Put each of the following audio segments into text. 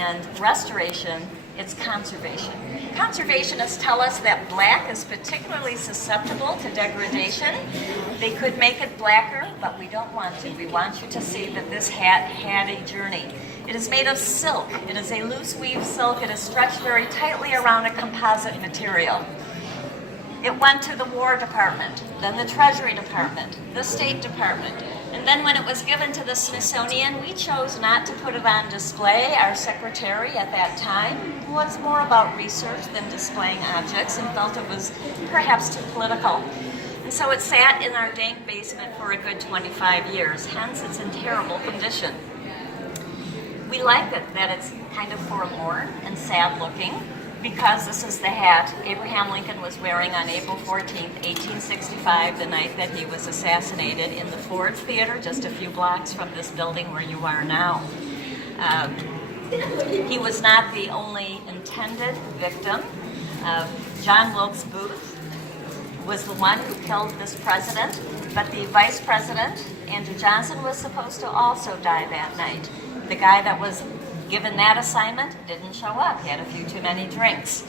and restoration, it's conservation. Conservationists tell us that black is particularly susceptible to degradation. They could make it blacker, but we don't want to. We want you to see that this hat had a journey. It is made of silk. It is a loose weave silk. It is stretched very tightly around a composite material. It went to the War Department, then the Treasury Department, the State Department, and then when it was given to the Smithsonian, we chose not to put it on display. Our secretary at that time was more about research than displaying objects and felt it was perhaps too political. And so it sat in our dank basement for a good 25 years, hence it's in terrible condition. We like it that it's kind of forlorn and sad looking, because this is the hat Abraham Lincoln was wearing on April 14th, 1865, the night that he was assassinated in the Ford Theater, just a few blocks from this building where you are now. He was not the only intended victim. John Wilkes Booth was the one who killed this president, but the vice president, Andrew Johnson, was supposed to also die that night. The guy that was given that assignment didn't show up. He had a few too many drinks.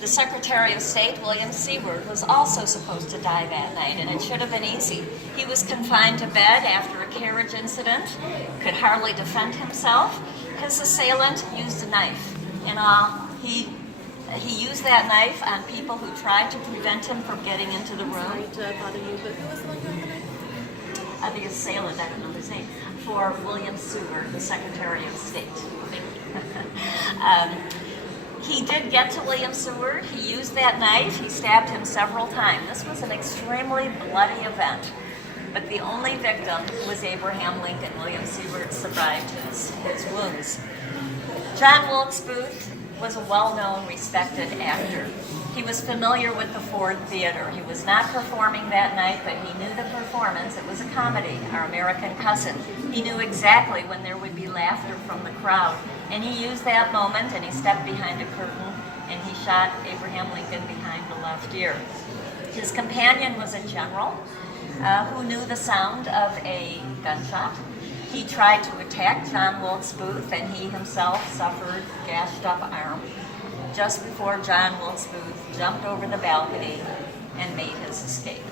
The Secretary of State, William Seward, was also supposed to die that night, and it should have been easy. He was confined to bed after a carriage incident, could hardly defend himself. His assailant used a knife, and he used that knife on people who tried to prevent him from getting into the room. Sorry to bother you, but who was the one who had the knife? The assailant, I don't know his name, for William Seward, the Secretary of State. He did get to William Seward. He used that knife. He stabbed him several times. This was an extremely bloody event. But the only victim was Abraham Lincoln. William Seward survived his wounds. John Wilkes Booth was a well-known, respected actor. He was familiar with the Ford Theater. He was not performing that night, but he knew the performance. It was a comedy, Our American Cousin. He knew exactly when there would be laughter from the crowd. And he used that moment, and he stepped behind a curtain, and he shot Abraham Lincoln behind the left ear. His companion was a general who knew the sound of a gunshot. He tried to attack John Wilkes Booth, and he himself suffered gashed up arm just before John Wilkes Booth jumped over the balcony and made his escape.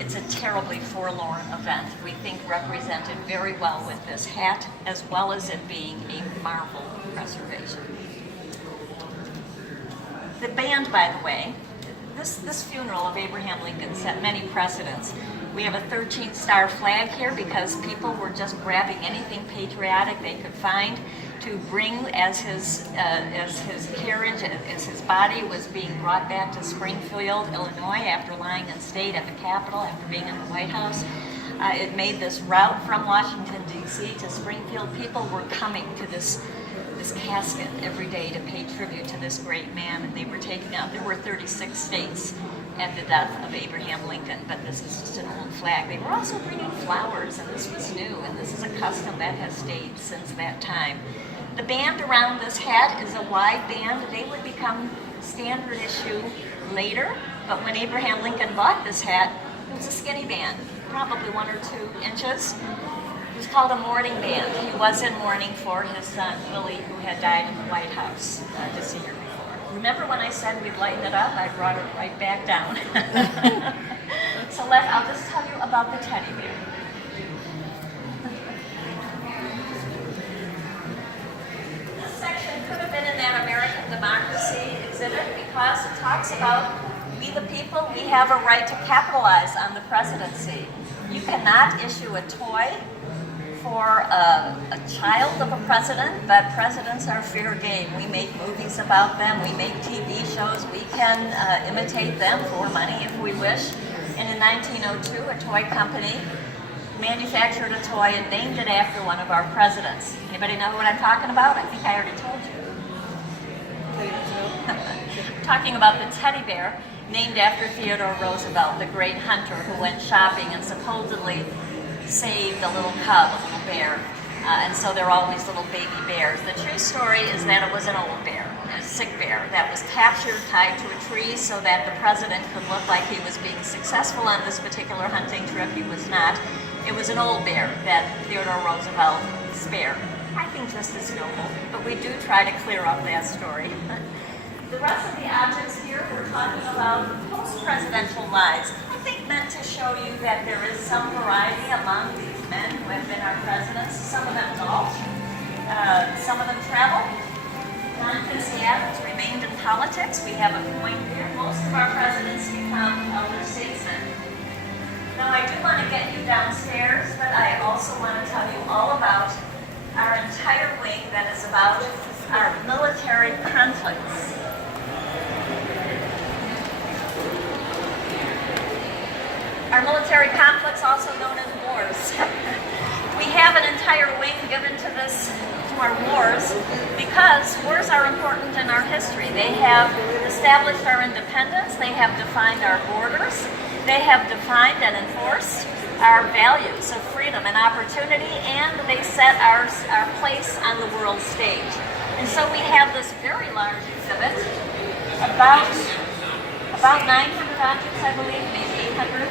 It's a terribly forlorn event, we think represented very well with this hat, as well as it being a marvel of preservation. The band, by the way, this funeral of Abraham Lincoln set many precedents. We have a 13-star flag here because people were just grabbing anything patriotic they could find to bring as his carriage, as his body was being brought back to Springfield, Illinois, after lying in state at the Capitol, after being in the White House. It made this route from Washington, D.C. to Springfield. People were coming to this casket every day to pay tribute to this great man, and they were taking out. There were 36 states at the death of Abraham Lincoln, but this is just an old flag. They were also bringing flowers, and this was new, and this is a custom that has stayed since that time. The band around this hat is a wide band. They would become standard issue later, but when Abraham Lincoln bought this hat, it was a skinny band, probably 1 or 2 inches. It was called a mourning band. He was in mourning for his son, Willie, who had died in the White House just a year before. Remember when I said we'd lighten it up? I brought it right back down. So I'll just tell you about the teddy bear. This section could have been in that American Democracy exhibit because it talks about we the people, we have a right to capitalize on the presidency. You cannot issue a toy for a child of a president, but presidents are fair game. We make movies about them, we make TV shows, we can imitate them for money if we wish. And in 1902, a toy company manufactured a toy and named it after one of our presidents. Anybody know what I'm talking about? I think I already told you. I'm talking about the teddy bear named after Theodore Roosevelt, the great hunter who went shopping and supposedly saved a little cub, a little bear. And so there are all these little baby bears. The true story is that it was an old bear, a sick bear, that was captured, tied to a tree so that the president could look like he was being successful on this particular hunting trip. He was not. It was an old bear that Theodore Roosevelt spared. I think just as noble, but we do try to clear up that story. The rest of the objects here, we're talking about post-presidential lives. I think meant to show you that there is some variety among these men who have been our presidents. Some of them golf, some of them travel. John Quincy Adams remained in politics. We have a point here. Most of our presidents become elder statesmen. Now I do want to get you downstairs, but I also want to tell you all about our entire wing that is about our military conflicts. Our military conflicts, also known as wars. We have an entire wing given to our wars because wars are important in our history. They have established our independence, they have defined our borders, they have defined and enforced our values of freedom and opportunity, and they set our place on the world stage. And so we have this very large exhibit, about 900 objects, I believe, maybe 800,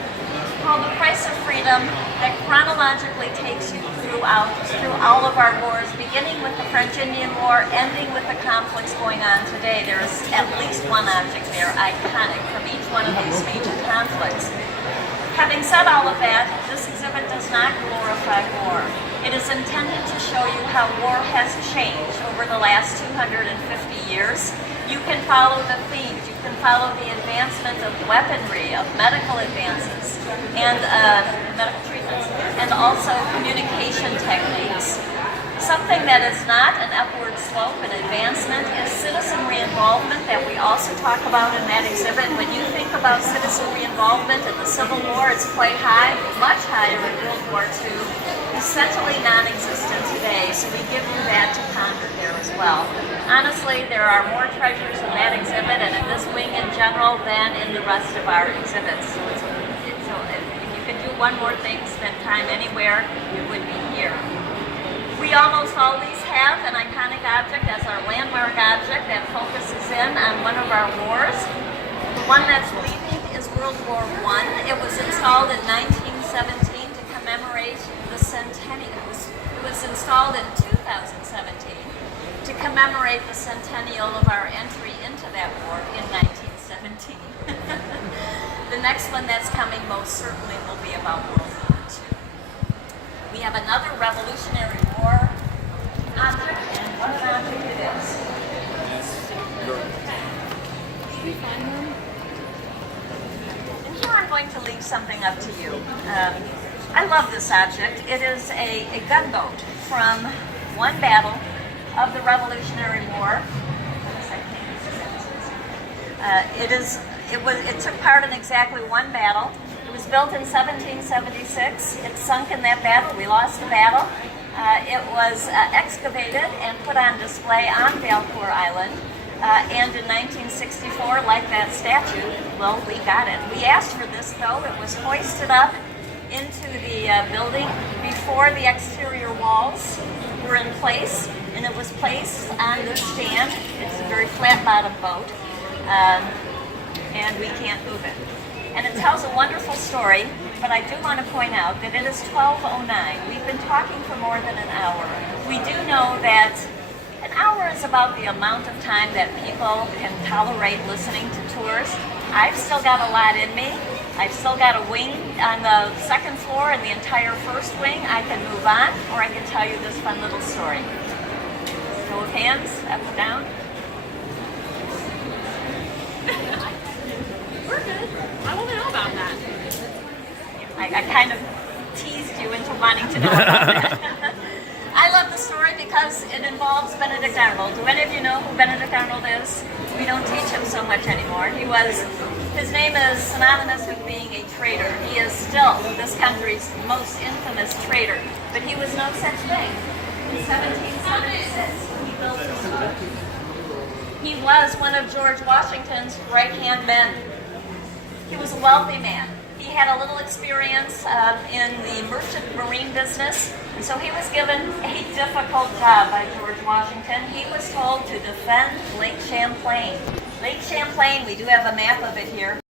called The Price of Freedom, that chronologically takes you through all of our wars, beginning with the French Indian War, ending with the conflicts going on today. There is at least one object there, iconic, from each one of these major conflicts. Having said all of that, this exhibit does not glorify war. It is intended to show you how war has changed over the last 250 years. You can follow the themes, you can follow the advancement of weaponry, of medical advances, and medical treatments, and also communication techniques. Something that is not an upward slope, an advancement, is citizenry involvement that we also talk about in that exhibit. When you think about citizenry involvement in the Civil War, it's quite high, much higher in World War II, essentially non-existent today. So we give you that to ponder there as well. Honestly, there are more treasures in that exhibit and in this wing in general than in the rest of our exhibits. So if you could do one more thing, spend time anywhere, it would be here. We almost always have an iconic object as our landmark object that focuses in on one of our wars. The one that's leading is World War I. It was installed in 1917 to commemorate the centennial. It was installed in 2017 to commemorate the centennial of our entry into that war in 1917. The next one that's coming most certainly will be about World War II. We have another Revolutionary War object, and what an object it is. Should we find them? And here I'm going to leave something up to you. I love this object. It is a gunboat from one battle of the Revolutionary War. It took part in exactly one battle. It was built in 1776. It sunk in that battle. We lost the battle. It was excavated and put on display on Valcour Island. And in 1964, like that statue, well, we got it. We asked for this, though. It was hoisted up into the building before the exterior walls were in place, and it was placed on this stand. It's a very flat-bottomed boat, and we can't move it. And it tells a wonderful story, but I do want to point out that it is 12:09. We've been talking for more than an hour. We do know that an hour is about the amount of time that people can tolerate listening to tours. I've still got a lot in me. I've still got a wing on the second floor and the entire first wing. I can move on, or I can tell you this fun little story. Show of hands, up and down. We're good. I want to know about that. I kind of teased you into wanting to know about that. I love the story because it involves Benedict Arnold. Do any of you know who Benedict Arnold is? We don't teach him so much anymore. His name is synonymous with being a traitor. He is still this country's most infamous traitor. But he was no such thing. In 1776, he built his boat. He was one of George Washington's right-hand men. He was a wealthy man. He had a little experience in the merchant marine business, and so he was given a difficult job by George Washington. He was told to defend Lake Champlain. Lake Champlain, we do have a map of it here.